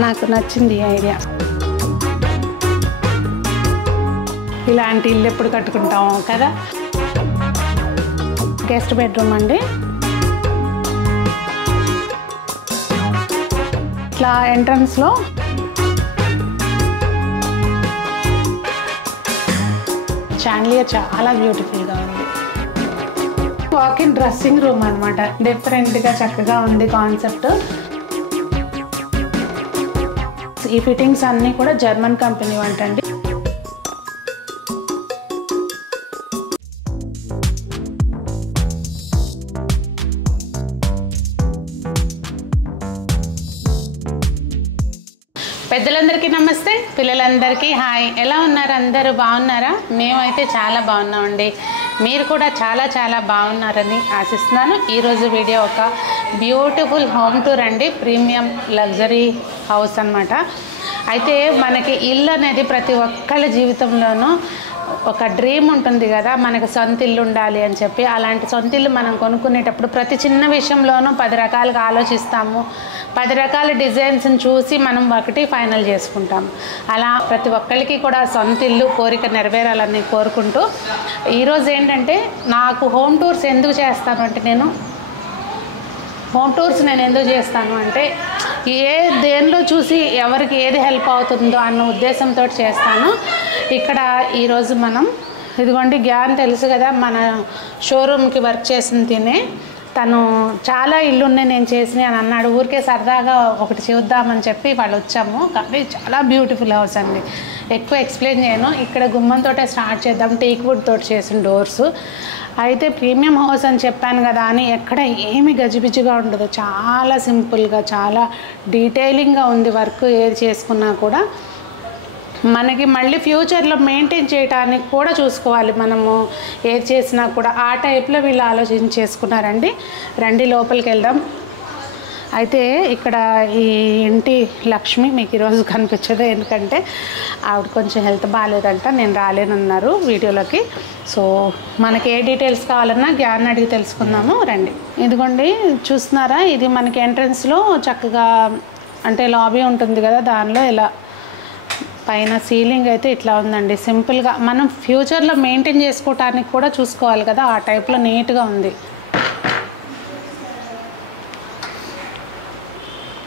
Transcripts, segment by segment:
నాకు నచ్చింది ఈ ఐడియా. ఇలాంటి ఇల్లు ఎప్పుడు కట్టుకుంటాము కదా. గెస్ట్ బెడ్రూమ్ అండి. ఇట్లా ఎంట్రన్స్లో చాండ్లియర్ చాలా బ్యూటిఫుల్గా ఉంది. వాకిన్ డ్రెస్సింగ్ రూమ్ అనమాట. డిఫరెంట్గా చక్కగా ఉంది కాన్సెప్ట్. ఈ ఫిట్టింగ్స్ అన్నీ కూడా జర్మన్ కంపెనీ వంటండి. పెద్దలందరికీ నమస్తే, పిల్లలందరికీ హాయ్. ఎలా ఉన్నారు? అందరూ బాగున్నారా? మేమైతే చాలా బాగున్నామండి. మీరు కూడా చాలా చాలా బాగున్నారని ఆశిస్తున్నాను. ఈరోజు వీడియో ఒక బ్యూటిఫుల్ హోమ్ టూర్ అండి. ప్రీమియం లగ్జరీ హౌస్ అన్నమాట. అయితే మనకి ఇల్లు అనేది ప్రతి ఒక్కళ్ళ జీవితంలోనూ ఒక డ్రీమ్ ఉంటుంది కదా, మనకు సొంత ఇల్లు ఉండాలి అని చెప్పి. అలాంటి సొంత ఇల్లు మనం కొనుక్కునేటప్పుడు ప్రతి చిన్న విషయంలోనూ 10 రకాలుగా ఆలోచిస్తాము. 10 రకాల డిజైన్స్ని చూసి మనం ఒకటి ఫైనల్ చేసుకుంటాం. అలా ప్రతి ఒక్కరికి కూడా సొంత ఇల్లు కోరిక నెరవేరాలని కోరుకుంటూ ఈరోజు ఏంటంటే, నాకు హోమ్ టూర్స్ ఎందుకు చేస్తాను అంటే, నేను ఎందుకు చేస్తాను అంటే దేనిలో చూసి ఎవరికి ఏది హెల్ప్ అవుతుందో అన్న ఉద్దేశంతో చేస్తాను. ఇక్కడ ఈరోజు మనం ఇదిగోండి, జ్ఞాన్ తెలుసు కదా, మన షోరూమ్కి వర్క్ చేసిన తినే తను చాలా ఇల్లు ఉన్నాయి నేను చేసినాయి అని అన్నాడు. ఊరికే సరదాగా ఒకటి చూద్దామని చెప్పి వాళ్ళు వచ్చాము. కానీ చాలా బ్యూటిఫుల్ హౌస్ అండి. ఎక్కువ ఎక్స్ప్లెయిన్ చేయను. ఇక్కడ గుమ్మంతో స్టార్ట్ చేద్దాం. టేక్ వుడ్ తోటి చేసిన డోర్స్. అయితే ప్రీమియం హౌస్ అని చెప్పాను కదా అని ఎక్కడ ఏమి గజిబిజిగా ఉండదు. చాలా సింపుల్గా, చాలా డీటెయిలింగ్గా ఉంది వర్క్. ఏది చేసుకున్నా కూడా మనకి మళ్ళీ ఫ్యూచర్లో మెయింటైన్ చేయడానికి కూడా చూసుకోవాలి. మనము ఏది చేసినా కూడా ఆ టైప్లో వీళ్ళు ఆలోచించి చేసుకున్నారండి. రండి లోపలికి వెళ్దాం. అయితే ఇక్కడ ఈ ఇంటి లక్ష్మి మీకు ఈరోజు కనిపించదు, ఎందుకంటే ఆవిడ కొంచెం హెల్త్ బాగాలేదంట, నేను రాలేనన్నారు వీడియోలోకి. సో మనకి ఏ డీటెయిల్స్ కావాలన్నా జ్ఞాన్ అడిగి తెలుసుకుందాము. రండి. ఇదిగోండి, చూస్తున్నారా, ఇది మనకి ఎంట్రన్స్లో చక్కగా అంటే లాబీ ఉంటుంది కదా, దానిలో ఇలా పైన సీలింగ్ అయితే ఇట్లా ఉందండి. సింపుల్గా మనం ఫ్యూచర్లో మెయింటైన్ చేసుకోవటానికి కూడా చూసుకోవాలి కదా, ఆ టైప్లో నీట్గా ఉంది.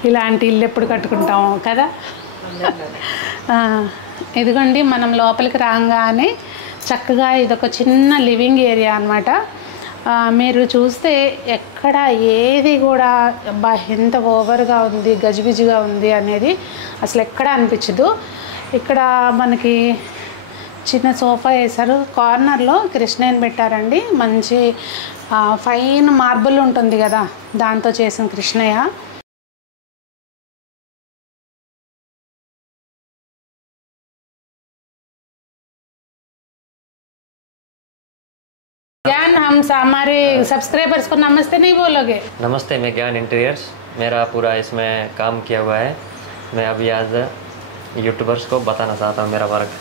ఇలాంటి ఇల్లు ఎప్పుడు కట్టుకుంటాము కదా. ఇదిగోండి, మనం లోపలికి రాగానే చక్కగా ఇదొక చిన్న లివింగ్ ఏరియా అనమాట. మీరు చూస్తే ఎక్కడ ఏది కూడా ఎంత ఓవర్గా ఉంది, గజిబిజిగా ఉంది అనేది అసలు ఎక్కడ అనిపించదు. ఇక్కడ మనకి చిన్న సోఫా వేశారు. కార్నర్లో కృష్ణయ్యని పెట్టారండి. మంచి ఫైన్ మార్బుల్ ఉంటుంది కదా, దాంతో చేసిన కృష్ణయ్య. ज्ञान, हम हमारे सब्सक्राइबर्स को नमस्ते नहीं बोलोगे? नमस्ते, मैं ज्ञान इंटीरियर्स, मेरा पूरा इसमें काम किया हुआ है. मैं अभी आज యూట్యూబర్స్ को बताना चाहता हूँ मेरा वर्क.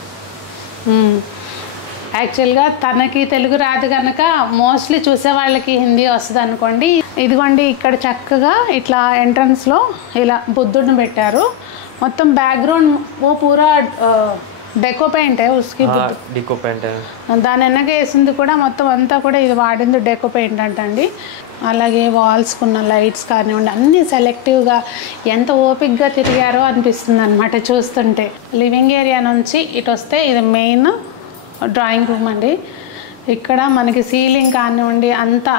యాక్చువల్గా తనకి తెలుగు రాదు కనుక మోస్ట్లీ చూసే వాళ్ళకి హిందీ వస్తుంది అనుకోండి. ఇదిగోండి, ఇక్కడ చక్కగా ఇట్లా ఎంట్రన్స్లో ఇలా బుద్ధుడిని పెట్టారు. మొత్తం బ్యాక్గ్రౌండ్ ఓ పూరా డెకో పెయింట్ ఉస్కి డెకో పెయింట్ దాని వెనక వేసింది కూడా మొత్తం అంతా కూడా ఇది వాడింది డెకో పెయింట్ అంటండి. అలాగే వాల్స్కున్న లైట్స్ కానివ్వండి అన్నీ సెలెక్టివ్గా ఎంత ఓపిక్గా తిరిగారో అనిపిస్తుంది అనమాట చూస్తుంటే. లివింగ్ ఏరియా నుంచి ఇటు వస్తే ఇది మెయిన్ డ్రాయింగ్ రూమ్ అండి. ఇక్కడ మనకి సీలింగ్ కానివ్వండి అంతా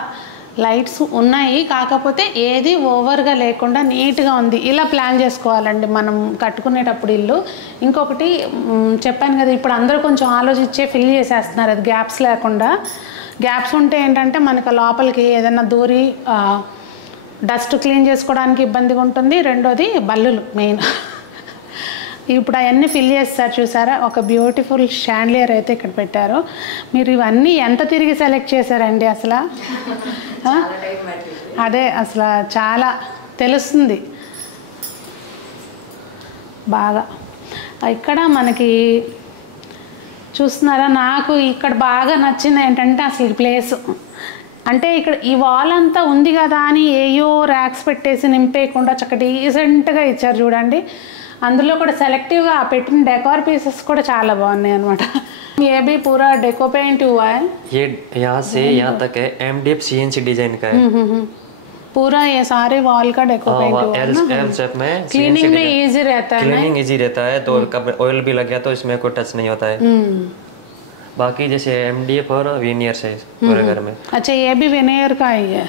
లైట్స్ ఉన్నాయి, కాకపోతే ఏది ఓవర్గా లేకుండా నీట్గా ఉంది. ఇలా ప్లాన్ చేసుకోవాలండి మనం కట్టుకునేటప్పుడు ఇల్లు. ఇంకొకటి చెప్పాను కదా, ఇప్పుడు అందరూ కొంచెం ఆలోచించే ఫిల్ చేసేస్తున్నారు, అది గ్యాప్స్ లేకుండా. గ్యాప్స్ ఉంటే ఏంటంటే మనకు లోపలికి ఏదైనా దూరి డస్ట్ క్లీన్ చేసుకోవడానికి ఇబ్బందిగా ఉంటుంది. రెండోది బల్లులు మెయిన్. ఇప్పుడు అవన్నీ ఫిల్ చేస్తారు చూసారా. ఒక బ్యూటిఫుల్ షాండ్లియర్ అయితే ఇక్కడ పెట్టారు. మీరు ఇవన్నీ ఎంత తిరిగి సెలెక్ట్ చేశారండి అసలు? అదే అసలు చాలా తెలుస్తుంది బాగా. ఇక్కడ మనకి చూస్తున్నారా, నాకు ఇక్కడ బాగా నచ్చింది ఏంటంటే అసలు ప్లేస్ అంటే ఇక్కడ ఈ వాల్ అంతా ఉంది కదా అని ఏయో ర్యాక్స్ పెట్టేసి నింపేయకుండా చక్కగా డీసెంట్గా ఇచ్చారు చూడండి. అందులో కూడా సెలెక్టివ్గా పెట్టిన డెకోర్ పీసెస్ కూడా చాలా బాగున్నాయి అనమాట. ये भी पूरा डेको पेंट हुआ है. ये यहाँ से यहाँ तक है MDF CNC डिजाइन का है. पूरा ये सारे वॉल का डेको पेंट हुआ है ना. एल शेप में क्लीनिंग में इजी रहता है. क्लीनिंग इजी रहता है तो कब ऑयल भी लग गया तो इसमें कोई टच नहीं होता है. बाकी जैसे MDF और विनियर से पूरे घर में. अच्छा ये भी विनियर का ही है.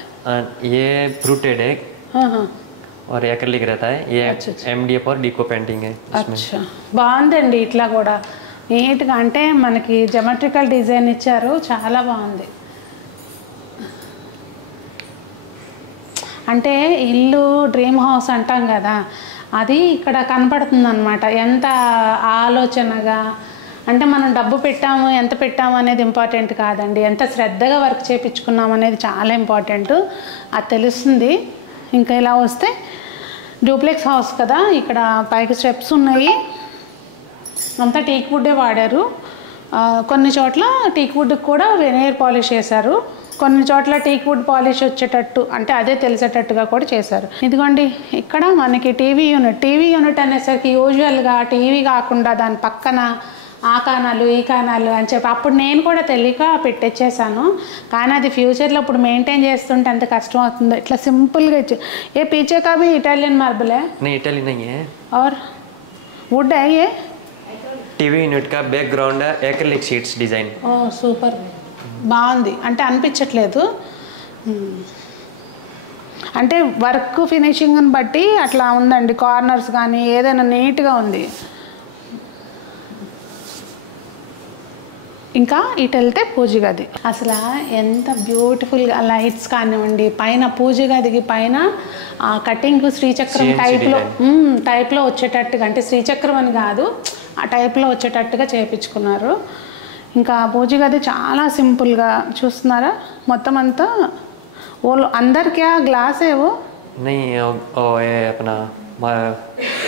ये फ्रूटेड है. हाँ और एक्रिलिक रहता है. ये MDF और डीको पेंटिंग है. अच्छा బాగుందండి ఇట్లా కూడా నీట్గా. అంటే మనకి జమెట్రికల్ డిజైన్ ఇచ్చారు, చాలా బాగుంది. అంటే ఇల్లు డ్రీమ్ హౌస్ అంటాం కదా, అది ఇక్కడ కనపడుతుంది అనమాట. ఎంత ఆలోచనగా, అంటే మనం డబ్బు పెట్టాము ఎంత పెట్టాము అనేది ఇంపార్టెంట్ కాదండి, ఎంత శ్రద్ధగా వర్క్ చేయించుకున్నాం అనేది చాలా ఇంపార్టెంట్. అది తెలుస్తుంది. ఇంకా ఇలా వస్తే డూప్లెక్స్ హౌస్ కదా, ఇక్కడ పైకి స్టెప్స్ ఉన్నాయి. అంతా టీక్ వుడ్డే వాడారు. కొన్ని చోట్ల టీక్ వుడ్కి కూడా వెనైర్ పాలిష్ చేశారు, కొన్ని చోట్ల టీక్ వుడ్ పాలిష్ వచ్చేటట్టు అంటే అదే తెలిసేటట్టుగా కూడా చేశారు. ఇదిగోండి ఇక్కడ మనకి టీవీ యూనిట్ అనేసరికి యూజువల్గా టీవీ కాకుండా దాని పక్కన ఆ కానాలు ఈ కానాలు అని చెప్పి అప్పుడు నేను కూడా తెలియక పెట్టేసాను. కానీ అది ఫ్యూచర్లో ఇప్పుడు మెయింటైన్ చేస్తుంటే ఎంత కష్టం అవుతుందో. ఇట్లా సింపుల్గా ఇచ్చి ఏ పీछे का भी इटालियन मार्बल है? नहीं इटालियन नहीं है. और वुड है ये? టీవీ యూనిట్ का बैकग्राउंड है एक्रिलिक शीट्स डिजाइन. ఓ సూపర్, బాగుంది. అంటే అనిపించట్లేదు, అంటే వర్క్ ఫినిషింగ్ని బట్టి అట్లా ఉందండి. కార్నర్స్ కానీ ఏదైనా నీట్గా ఉంది. ఇంకా ఇటు వెళ్తే పూజ గది అసలు ఎంత బ్యూటిఫుల్గా లైట్స్ కానివ్వండి, పైన పూజ గదికి పైన కటింగ్ శ్రీచక్రం టైప్లో వచ్చేటట్టుగా, అంటే శ్రీచక్రం అని కాదు ఆ టైప్లో వచ్చేటట్టుగా చేయించుకున్నారు. ఇంకా పూజ గది చాలా సింపుల్గా చూస్తున్నారా. మొత్తం అంతా वो अंदर क्या ग्लास है वो? नहीं ओ ये अपना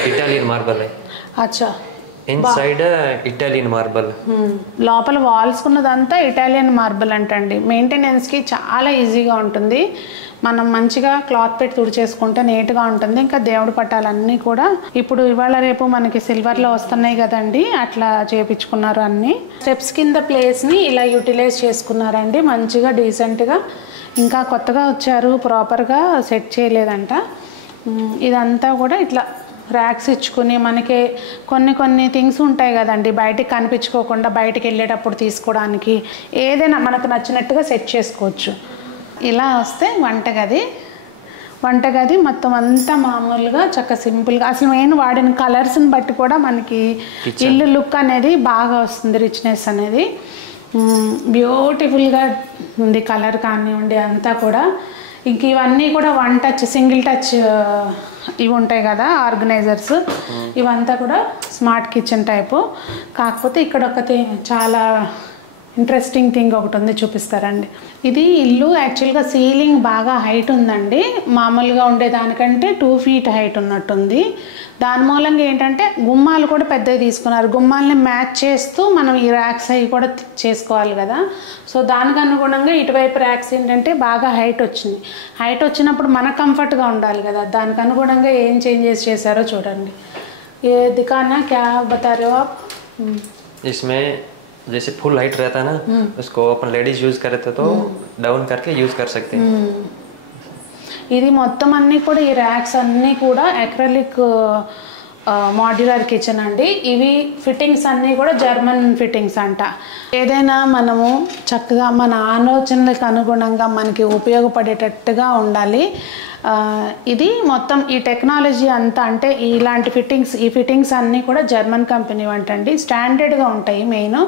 इटालियन मार्बल है. अच्छा ఇన్సైడ్ ఇటాలియన్ మార్బల్. లోపల వాల్స్ ఉన్నదంతా ఇటాలియన్ మార్బల్ అంటండి. మెయింటెనెన్స్కి చాలా ఈజీగా ఉంటుంది. మనం మంచిగా క్లాత్ పెట్టి తుడిచేసుకుంటే నీట్గా ఉంటుంది. ఇంకా దేవుడి పట్టాలన్నీ కూడా ఇప్పుడు ఇవాళ రేపు మనకి సిల్వర్లో వస్తున్నాయి కదండి, అట్లా చేయించుకున్నారు అన్నీ. స్టెప్స్ కింద ప్లేస్ని ఇలా యూటిలైజ్ చేసుకున్నారండి మంచిగా డీసెంట్గా. ఇంకా కొత్తగా వచ్చారు, ప్రాపర్గా సెట్ చేయలేదంట. ఇదంతా కూడా ఇట్లా ర్యాక్స్ ఇచ్చుకుని మనకి కొన్ని థింగ్స్ ఉంటాయి కదండి బయటికి కనిపించుకోకుండా బయటికి వెళ్ళేటప్పుడు తీసుకోవడానికి ఏదైనా మనకు నచ్చినట్టుగా సెట్ చేసుకోవచ్చు. ఇలా వస్తే వంటగది మొత్తం అంతా మామూలుగా చక్క సింపుల్గా. అసలు మెయిన్ వాడిన కలర్స్ని బట్టి కూడా మనకి ఇల్లు లుక్ అనేది బాగా వస్తుంది, రిచ్నెస్ అనేది బ్యూటిఫుల్గా ఉంది. కలర్ కానివ్వండి అంతా కూడా. ఇంక ఇవన్నీ కూడా వన్ టచ్ సింగిల్ టచ్ ఇవి ఉంటాయి కదా ఆర్గనైజర్స్, ఇవంతా కూడా స్మార్ట్ కిచెన్ టైపు. కాకపోతే ఇక్కడ ఒకటి చాలా ఇంట్రెస్టింగ్ థింగ్ ఒకటి ఉంది, చూపిస్తారండి. ఇది ఇల్లు యాక్చువల్గా సీలింగ్ బాగా హైట్ ఉందండి, మామూలుగా ఉండేదానికంటే 2 feet హైట్ ఉన్నట్టుంది. దాని మూలంగా ఏంటంటే గుమ్మాలు కూడా పెద్దవి తీసుకున్నారు. గుమ్మాలని మ్యాచ్ చేస్తూ మనం ఈ ర్యాక్స్ అవి కూడా చేసుకోవాలి కదా. సో దానికి అనుగుణంగా ఇటువైపు ర్యాక్స్ ఏంటంటే బాగా హైట్ వచ్చింది. హైట్ వచ్చినప్పుడు మనకు కంఫర్ట్గా ఉండాలి కదా, దానికి అనుగుణంగా ఏం చేంజెస్ చేశారో చూడండి. ఏ దికానా క్యా బతా రहे हो आप? इसमें जैसे फुल हाइट रहता है ना, उसको अपन लेडीज यूज करे तो डाउन करके यूज कर सकते हैं. ఇది మొత్తం అన్నీ కూడా ఈ ర్యాక్స్ అన్నీ కూడా అక్రిలిక్ మాడ్యులర్ కిచెన్ అండి. ఇవి ఫిట్టింగ్స్ అన్నీ కూడా జర్మన్ ఫిట్టింగ్స్ అంట. ఏదైనా మనము చక్కగా మన ఆలోచనలకు అనుగుణంగా మనకి ఉపయోగపడేటట్టుగా ఉండాలి. ఇది మొత్తం ఈ టెక్నాలజీ అంతా అంటే ఇలాంటి ఫిట్టింగ్స్ అన్నీ కూడా జర్మన్ కంపెనీ వంటండి. స్టాండర్డ్గా ఉంటాయి. మెయిన్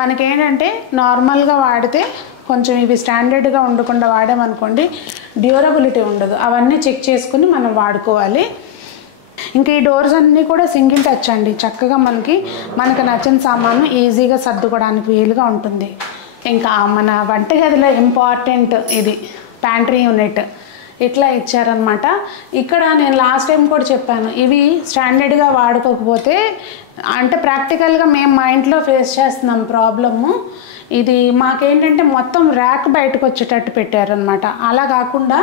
మనకేంటంటే నార్మల్గా వాడితే కొంచెం ఇవి స్టాండర్డ్గా ఉండకుండా వాడామనుకోండి డ్యూరబిలిటీ ఉండదు. అవన్నీ చెక్ చేసుకుని మనం వాడుకోవాలి. ఇంకా ఈ డోర్స్ అన్నీ కూడా సింగిల్ టచ్ అండి. చక్కగా మనకు నచ్చిన సామాను ఈజీగా సర్దుకోవడానికి వీలుగా ఉంటుంది. ఇంకా మన వంటగదిలో ఇంపార్టెంట్ ఇది ప్యాంట్రీ యూనిట్ ఇట్లా ఇచ్చారనమాట. ఇక్కడ నేను లాస్ట్ టైం కూడా చెప్పాను, ఇవి స్టాండర్డ్గా వాడుకోకపోతే అంటే ప్రాక్టికల్గా మేము మా ఇంట్లో ఫేస్ చేస్తున్నాం ప్రాబ్లము. ఇది మాకేంటంటే మొత్తం ర్యాక్ బయటకు వచ్చేటట్టు పెట్టారనమాట. అలా కాకుండా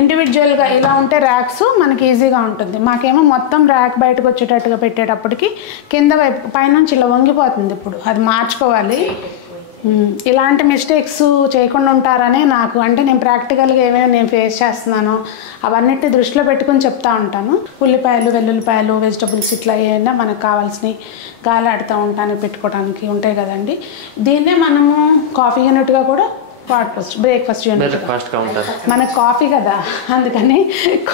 ఇండివిజువల్గా ఇలా ఉంటే ర్యాక్స్ మనకి ఈజీగా ఉంటుంది. మాకేమో మొత్తం ర్యాక్ బయటకు వచ్చేటట్టుగా పెట్టేటప్పటికి కింద వైపు పైనుంచి ఇలా వంగిపోతుంది. ఇప్పుడు అది మార్చుకోవాలి. ఇలాంటి మిస్టేక్స్ చేయకుండా ఉంటారని నాకు, అంటే నేను ప్రాక్టికల్గా ఏమైనా నేను ఫేస్ చేస్తున్నానో అవన్నిటిని దృష్టిలో పెట్టుకుని చెప్తా ఉంటాను. ఉల్లిపాయలు, వెల్లుల్లిపాయలు, వెజిటబుల్స్ ఇట్లా ఏమైనా మనకు కావాల్సినవి గాలాడుతూ ఉంటాను పెట్టుకోవడానికి ఉంటాయి కదండి. దీన్నే మనము కాఫీ యూనిట్గా కూడా వాడుకోవచ్చు. బ్రేక్ఫాస్ట్ యూనిట్ మనకు కాఫీ కదా, అందుకని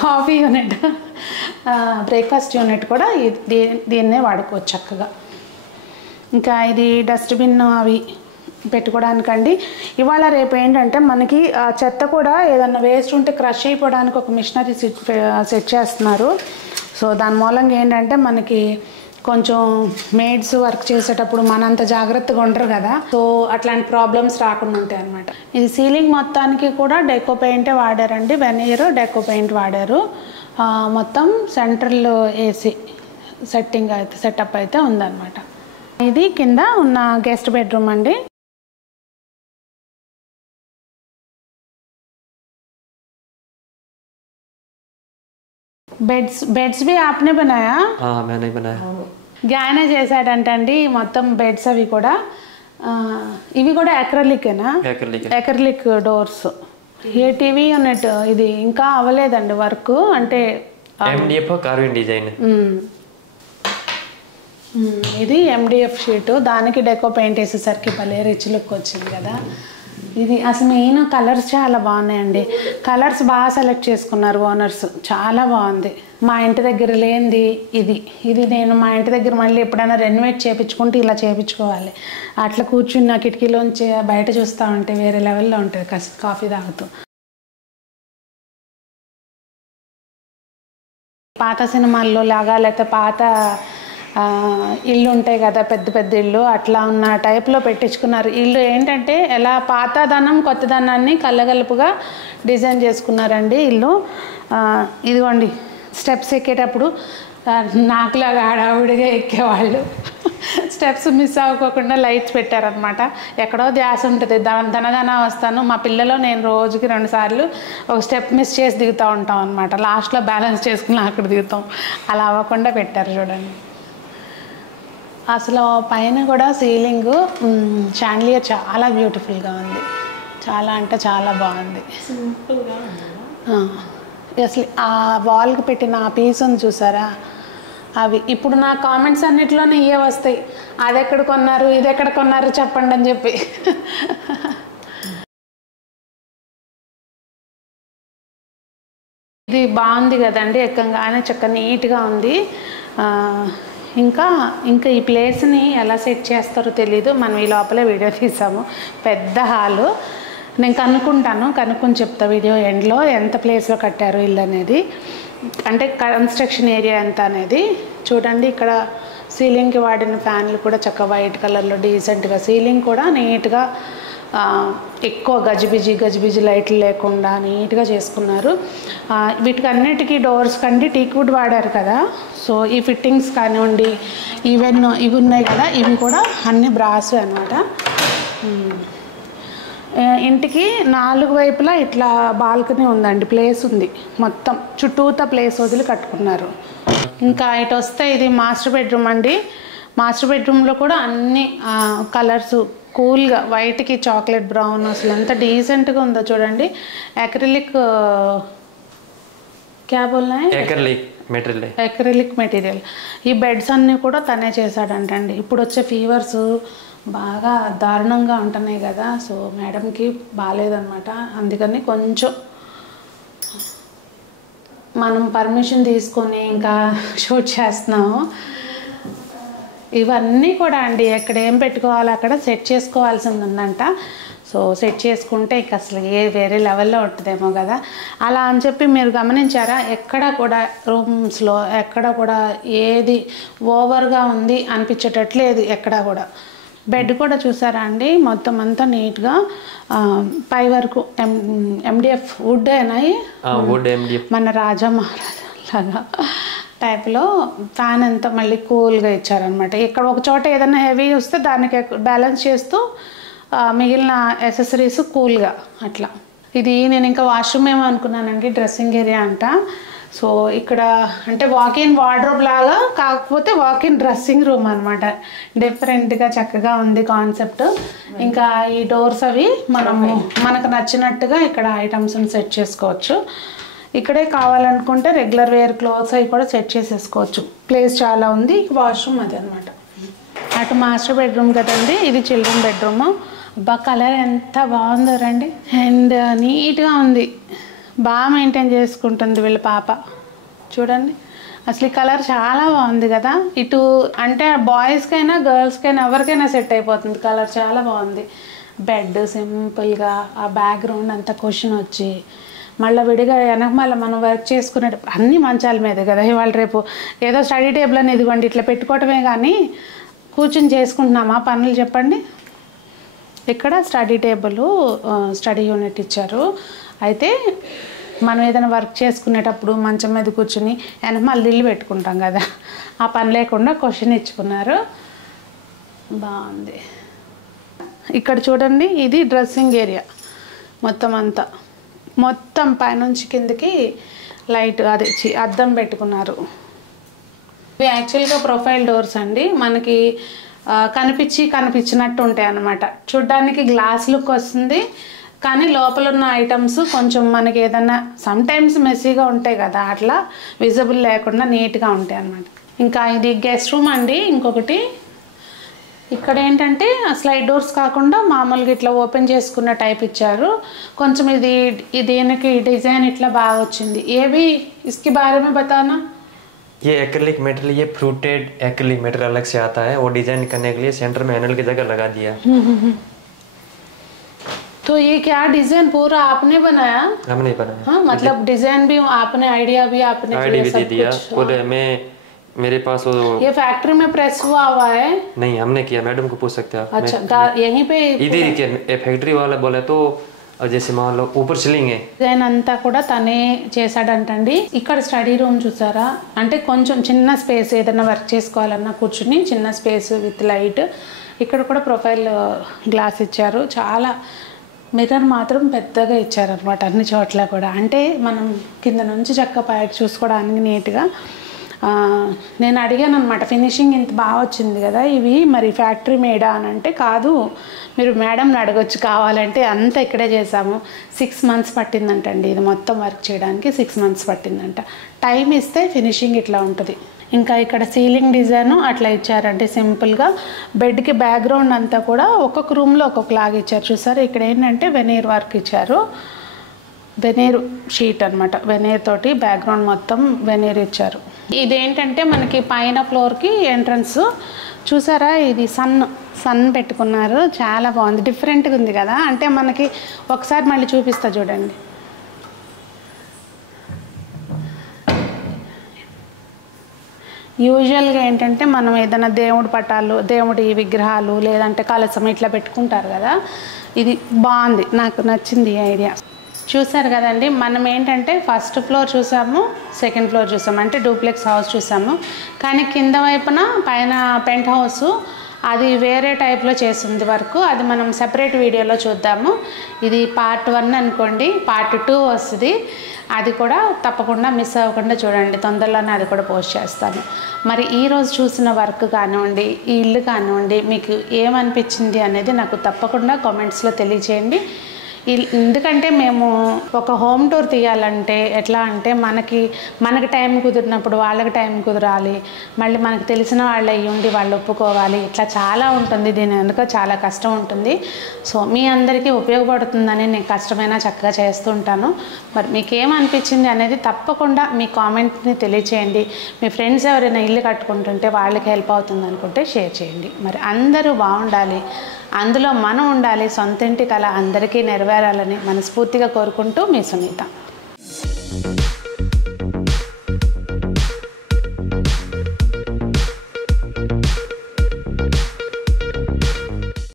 కాఫీ యూనిట్, బ్రేక్ఫాస్ట్ యూనిట్ కూడా దీన్నే వాడుకోవచ్చు చక్కగా. ఇంకా ఇది డస్ట్బిన్ అవి పెట్టుకోవడానికండి. ఇవాళ రేపు ఏంటంటే మనకి చెత్త కూడా ఏదన్నా వేస్ట్ ఉంటే క్రష్ అయిపోవడానికి ఒక మిషనరీ సెట్ చేస్తున్నారు. సో దాని మూలంగా ఏంటంటే మనకి కొంచెం మేడ్స్ వర్క్ చేసేటప్పుడు మనంత జాగ్రత్తగా ఉండరు కదా, సో అట్లాంటి ప్రాబ్లమ్స్ రాకుండా ఉంటాయి అన్నమాట. ఇది సీలింగ్ మొత్తానికి కూడా డెకో పెయింటే వాడారండి. వెనీర్ డెకో పెయింట్ వాడారు. మొత్తం సెంట్రల్ ఏసీ సెటప్ అయితే ఉందన్నమాట. ఇది కింద ఉన్న గెస్ట్ బెడ్రూమ్ అండి. बेड्स भी आपने बनाया? हाँ मैंने बनाया. గాయనే చేశాడంటండి మొత్తం బెడ్స్ అవి కూడా. ఇవి కూడా అక్రిలికేనా? Acrylic doors. A TV unit ఇది ఇంకా అవ్వలేదండి వర్క్, అంటే MDF కార్వింగ్ డిజైన్. ఇది MDF షీట్, దానికి డెకో పెయింట్ వేసేసరికి భలే రిచ్ లుక్ వచ్చింది కదా. ఇది అసలు మెయిన్ కలర్స్ చాలా బాగున్నాయండి. కలర్స్ బాగా సెలెక్ట్ చేసుకున్నారు ఓనర్స్, చాలా బాగుంది. మా ఇంటి దగ్గర లేనిది ఇది నేను మా ఇంటి దగ్గర మళ్ళీ ఎప్పుడైనా రెనోవేట్ చేయించుకుంటే ఇలా చేయించుకోవాలి. అట్లా కూర్చున్న కిటికీలోంచి బయట చూస్తూ ఉంటే వేరే లెవెల్లో ఉంటుంది కాఫీ తాగుతూ. పాత సినిమాల్లో లాగా లేకపోతే పాత ఇల్లు ఉంటాయి కదా, పెద్ద పెద్ద ఇల్లు, అట్లా ఉన్న టైప్లో పెట్టించుకున్నారు. ఇల్లు ఏంటంటే ఎలా పాతదనం కొత్తదనాన్ని కలగలుపుగా డిజైన్ చేసుకున్నారండి ఇల్లు. ఇదిగోండి స్టెప్స్ ఎక్కేటప్పుడు నాకులాగా హడావుడిగా ఎక్కేవాళ్ళు స్టెప్స్ మిస్ అవ్వకోకుండా లైట్స్ పెట్టారనమాట. ఎక్కడో ధ్యాస ఉంటుంది, ధనధన వస్తాను. మా పిల్లలు నేను రోజుకి 2 సార్లు ఒక స్టెప్ మిస్ చేసి దిగుతూ ఉంటాం అనమాట. లాస్ట్లో బ్యాలెన్స్ చేసుకుని అక్కడ దిగుతాం. అలా అవ్వకుండా పెట్టారు చూడండి. అసలు పైన కూడా సీలింగ్ షాండ్లియర్ చాలా బ్యూటిఫుల్గా ఉంది. చాలా అంటే చాలా బాగుంది. అసలు ఆ వాల్కి పెట్టిన ఆ పీస్ ఉంది చూసారా, అవి ఇప్పుడు నా కామెంట్స్ అన్నిటిలోనే ఇవే వస్తాయి. అది ఎక్కడ కొన్నారు, ఇది ఎక్కడ కొన్నారు చెప్పండి అని చెప్పి. ఇది బాగుంది కదండి, ఎక్కంగానే చక్కగా నీట్గా ఉంది. ఇంకా ఈ ప్లేస్ని ఎలా సెట్ చేస్తారో తెలీదు. మనం ఈ లోపలే వీడియో తీసాము. పెద్ద హాలు. నేను కనుక్కొని చెప్తా వీడియో ఎండ్లో ఎంత ప్లేస్లో కట్టారు ఇల్లు అనేది, అంటే కన్స్ట్రక్షన్ ఏరియా ఎంత అనేది. చూడండి ఇక్కడ సీలింగ్కి వాడిన ఫ్యాన్లు కూడా చక్కగా వైట్ కలర్లో డీసెంట్గా, సీలింగ్ కూడా నీట్గా ఎక్కువ గజిబిజి లైట్లు లేకుండా నీట్గా చేసుకున్నారు. వీటికి అన్నిటికీ డోర్స్ కండి టీక్వుడ్ వాడారు కదా, సో ఈ ఫిట్టింగ్స్ కానివ్వండి, ఇవి ఉన్నాయి కదా, ఇవి కూడా అన్ని బ్రాస్ అనమాట. ఇంటికి 4 వైపులా ఇట్లా బాల్కనీ ఉందండి, ప్లేస్ ఉంది, మొత్తం చుట్టూతా ప్లేస్ వదిలి కట్టుకున్నారు. ఇంకా ఇటు వస్తే ఇది మాస్టర్ బెడ్రూమ్ అండి. మాస్టర్ బెడ్రూమ్లో కూడా అన్ని కలర్స్ కూల్గా, వైట్కి చాక్లెట్ బ్రౌన్, అసలు ఎంత డీసెంట్గా ఉందో చూడండి. Acrylic acrylic material. ఈ బెడ్స్ అన్నీ కూడా తనే చేశాడంటండి. ఇప్పుడు వచ్చే ఫీవర్స్ బాగా దారుణంగా ఉంటున్నాయి కదా, సో మేడంకి బాగాలేదన్నమాట. అందుకని కొంచెం మనం పర్మిషన్ తీసుకొని ఇంకా షూట్ చేస్తున్నాము. ఇవన్నీ కూడా అండి ఎక్కడ ఏం పెట్టుకోవాలో అక్కడ సెట్ చేసుకోవాల్సింది ఉందంట. సో సెట్ చేసుకుంటే ఇక అసలు వేరే లెవెల్లో ఉంటుందేమో కదా. అలా అని చెప్పి మీరు గమనించారా, ఎక్కడ కూడా రూమ్స్లో ఎక్కడ కూడా ఏది ఓవర్గా ఉంది అనిపించేటట్లేదు ఎక్కడ కూడా. బెడ్ కూడా చూసారా అండి, మొత్తం అంతా నీట్గా పై వరకు MDF వుడ్ అయినాయి, మన రాజా మహారాజా లాగా టైప్లో ఫ్యాన్ అంతా మళ్ళీ కూల్గా ఇచ్చారనమాట. ఇక్కడ ఒక చోట ఏదైనా హెవీ వస్తే దానికి బ్యాలెన్స్ చేస్తూ మిగిలిన యాక్సెసరీస్ కూల్గా అట్లా. ఇది నేను ఇంకా వాష్రూమ్ ఏమో అనుకున్నానండి, డ్రెస్సింగ్ ఏరియా అంట. సో ఇక్కడ అంటే వాకిన్ వార్డ్రోబ్ లాగా, కాకపోతే వాకిన్ డ్రెస్సింగ్ రూమ్ అనమాట. డిఫరెంట్గా చక్కగా ఉంది కాన్సెప్ట్. ఇంకా ఈ డోర్స్ అవి మనకు నచ్చినట్టుగా ఇక్కడ ఐటమ్స్ని సెట్ చేసుకోవచ్చు. ఇక్కడే కావాలనుకుంటే రెగ్యులర్ వేర్ క్లోత్స్ అవి కూడా సెట్ చేసేసుకోవచ్చు. ప్లేస్ చాలా ఉంది. వాష్రూమ్ అది అనమాట. అటు మాస్టర్ బెడ్రూమ్ కదండి, ఇది చిల్డ్రన్ బెడ్రూమ్. అబ్బా కలర్ ఎంత బాగుందో రండి. అండ్ నీట్గా ఉంది, బాగా మెయింటైన్ చేసుకుంటుంది వీళ్ళ పాప. చూడండి అసలు ఈ కలర్ చాలా బాగుంది కదా. ఇటు అంటే బాయ్స్కైనా గర్ల్స్కైనా ఎవరికైనా సెట్ అయిపోతుంది. కలర్ చాలా బాగుంది. బెడ్ సింపుల్గా, ఆ బ్యాక్గ్రౌండ్ అంతా క్వశ్చన్ వచ్చి మళ్ళీ విడిగా వెనక మళ్ళీ మనం వర్క్ చేసుకునేటప్పుడు అన్ని మంచాల మీదే కదా. ఇవాళ రేపు ఏదో స్టడీ టేబుల్ అని ఇదిగోండి ఇట్లా పెట్టుకోవటమే కానీ కూర్చుని చేసుకుంటున్నామా పనులు చెప్పండి. ఇక్కడ స్టడీ టేబుల్, స్టడీ యూనిట్ ఇచ్చారు. అయితే మనం ఏదైనా వర్క్ చేసుకునేటప్పుడు మంచం మీద కూర్చుని వెనక మళ్ళీ ఇల్లు పెట్టుకుంటాం కదా, ఆ పని లేకుండా క్వశ్చన్ ఇచ్చుకున్నారు. బాగుంది. ఇక్కడ చూడండి ఇది డ్రెస్సింగ్ ఏరియా. మొత్తం అంతా మొత్తం పైనుంచి కిందకి లైట్ అదే అద్దం పెట్టుకున్నారు. ఇవి యాక్చువల్గా ప్రొఫైల్ డోర్స్ అండి. మనకి కనిపించినట్టు ఉంటాయి అన్నమాట. చూడ్డానికి గ్లాస్ లుక్ వస్తుంది, కానీ లోపల ఉన్న ఐటమ్స్ కొంచెం మనకి ఏదన్నా సమ్ టైమ్స్ మెస్సీగా ఉంటాయి కదా, అట్లా విజిబుల్ లేకుండా నీట్గా ఉంటాయి అన్నమాట. ఇంకా ఇది గెస్ట్ రూమ్ అండి. ఇంకొకటి ఇక్కడ ఏంటంటే స్లైడ్ డోర్స్ కాకుండా మామూలుగా ఇట్లా ఓపెన్ చేసుకున్న టైప్ ఇచ్చారు. కొంచెం ఇది దీనికి డిజైన్ ఇట్లా బాగా వచ్చింది. ఏవి ఇస్కి బారే మే బతానా. ये एक्रिलिक मेटेरियल, ये फ्रूटेड एक्रिलिक मेटेरियल अलग से आता है, और डिजाइन करने के लिए सेंटर में एनल की जगह लगा दिया। तो ये क्या डिजाइन पूरा आपने बनाया? हमने बनाया। हाँ मतलब डिजाइन भी आपने, आइडिया भी आपने दिया। पूरे में मेरे पास वो ये फैक्ट्री में प्रेस हुआ है? नहीं, हमने किया। मैडम को पूछ सकते हैं आप। अच्छा यहीं पे इधर ही फैक्ट्री वाला बोले तो जैसे मान लो ऊपर सीलिंग है, డిజైన్ అంతా కూడా తనే చేశాడంటండి. ఇక్కడ స్టడీ రూమ్ చూసారా, అంటే కొంచెం చిన్న స్పేస్, ఏదైనా వర్క్ చేసుకోవాలన్నా కూర్చుని చిన్న స్పేస్ విత్ లైట్. ఇక్కడ కూడా ప్రొఫైల్ గ్లాస్ ఇచ్చారు. చాలా మిర్రర్ మాత్రం పెద్దగా ఇచ్చారనమాట అన్ని చోట్ల కూడా. అంటే మనం కింద నుంచి చక్కగా పైకి చూసుకోవడానికి నీట్గా. నేను అడిగాను అనమాట, ఫినిషింగ్ ఇంత బాగా వచ్చింది కదా, ఇవి మరి ఫ్యాక్టరీ మేడా అని అంటే కాదు, మీరు మేడంని అడగొచ్చు కావాలంటే, అంతా ఇక్కడే చేసాము. 6 months పట్టిందంటండి ఇది మొత్తం వర్క్ చేయడానికి. 6 months పట్టిందంట. టైం ఇస్తే ఫినిషింగ్ ఇట్లా ఉంటుంది. ఇంకా ఇక్కడ సీలింగ్ డిజైన్ అట్లా ఇచ్చారంటే సింపుల్గా. బెడ్కి బ్యాక్గ్రౌండ్ అంతా కూడా ఒక్కొక్క రూమ్లో ఒక్కొక్కలాగా ఇచ్చారు. చూసారు ఇక్కడ ఏంటంటే వెనీర్ వర్క్ ఇచ్చారు. వెనీర్ షీట్ అనమాట, వెనీర్ తోటి బ్యాక్గ్రౌండ్ మొత్తం వెనీర్ ఇచ్చారు. ఇదేంటంటే మనకి పైన ఫ్లోర్కి ఎంట్రన్స్. చూసారా ఇది సన్ పెట్టుకున్నారు. చాలా బాగుంది, డిఫరెంట్గా ఉంది కదా. అంటే మనకి ఒకసారి మళ్ళీ చూపిస్తా చూడండి. యూజువల్గా ఏంటంటే మనం ఏదైనా దేవుడి పటాలు, దేవుడి విగ్రహాలు, లేదంటే కలసం ఇట్లా పెట్టుకుంటారు కదా. ఇది బాగుంది, నాకు నచ్చింది ఈ ఐడియా. చూసారు కదండి, మనం ఏంటంటే ఫస్ట్ ఫ్లోర్ చూసాము, సెకండ్ ఫ్లోర్ చూసాము, అంటే డూప్లెక్స్ హౌస్ చూసాము. కానీ కింద వైపున పైన పెంట్ హౌస్, అది వేరే టైప్లో చేసింది వర్క్. అది మనం సెపరేట్ వీడియోలో చూద్దాము. ఇది part 1 అనుకోండి, part 2 వస్తుంది. అది కూడా తప్పకుండా మిస్ అవ్వకుండా చూడండి. తొందరలోనే అది కూడా పోస్ట్ చేస్తాను. మరి ఈరోజు చూసిన వర్క్ కానివ్వండి, ఈ ఇల్లు కానివ్వండి, మీకు ఏమనిపించింది అనేది నాకు తప్పకుండా కామెంట్స్లో తెలియచేయండి. ఎందుకంటే మేము ఒక హోమ్ టూర్ తీయాలంటే ఎట్లా అంటే మనకి టైం కుదిరినప్పుడు వాళ్ళకి టైం కుదరాలి, మళ్ళీ మనకు తెలిసిన వాళ్ళు అయ్యి ఉండి వాళ్ళు ఒప్పుకోవాలి, ఇట్లా చాలా ఉంటుంది. దీని వెనుక చాలా కష్టం ఉంటుంది. సో మీ అందరికీ ఉపయోగపడుతుందని నేను కష్టమైనా చక్కగా చేస్తుంటాను. మరి మీకు ఏమనిపించింది అనేది తప్పకుండా మీ కామెంట్ని తెలియచేయండి. మీ ఫ్రెండ్స్ ఎవరైనా ఇల్లు కట్టుకుంటుంటే వాళ్ళకి హెల్ప్ అవుతుంది అనుకుంటే షేర్ చేయండి. మరి అందరూ బాగుండాలి, అందులో మనం ఉండాలి, సొంతింటి కళ అందరికీ నెరవేరాలని మనస్ఫూర్తిగా కోరుకుంటూ మీ సునీత.